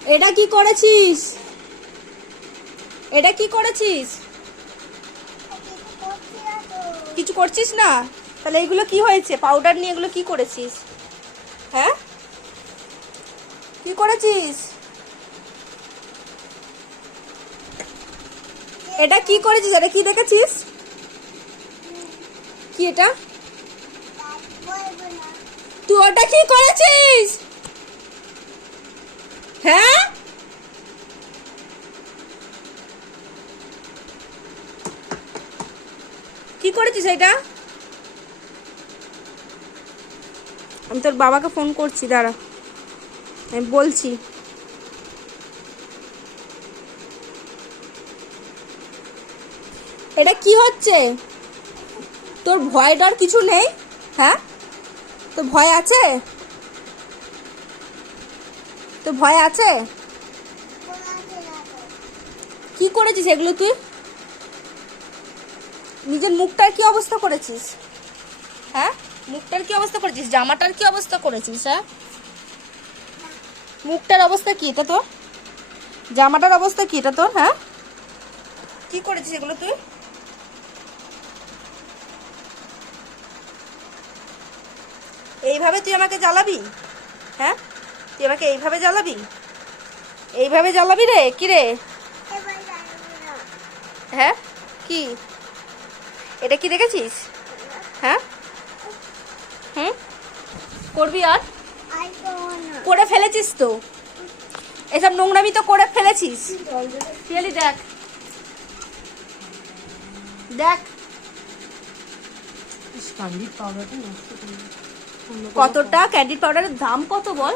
এটা কি করেছিস? এটা কি করেছিস? কিছু করছিস না? তাহলে এগুলো কি হয়েছে? পাউডার নিয়ে এগুলো কি করেছিস? হ্যাঁ, কি করেছিস? এটা কি করেছিস? এটা কি দেখেছিস? কি এটা? তুই ওটা কি করেছিস? হ্যাঁ, কি করেছিস এটা? আমি তোর বাবাকে ফোন করছি, দাঁড়া, আমি বলছি। এটা কি হচ্ছে? তোর ভয় ডর কিছু নেই? হ্যাঁ, তোর ভয় আছে? তোর ভয় আছে? কি করেছিস এগুলো তুই? নিজের মুখটার কি অবস্থা করেছিস? হ্যাঁ, মুখটার কি অবস্থা করেছিস? জামাটার কি অবস্থা করেছিস? হ্যাঁ, মুখটার অবস্থা কি এটা তোর? জামাটার অবস্থা কি এটা তোর? হ্যাঁ, কি করেছিস এগুলো তুই? এইভাবে তুই আমাকে জ্বালাবি? হ্যাঁ, তুই আমাকে এইভাবে জ্বালাবি? এইভাবে জ্বালাবি রে? কি রে? হ্যাঁ, কি এটা কি দেখেছিস? হ্যাঁ, হুম, করবি আর? করে ফেলেছিস তো, এসব নোংরামি তো করে ফেলেছিস। পিয়ালি দেখ, দেখ কতটা ক্যান্ডিড পাউডারের দাম কত বল?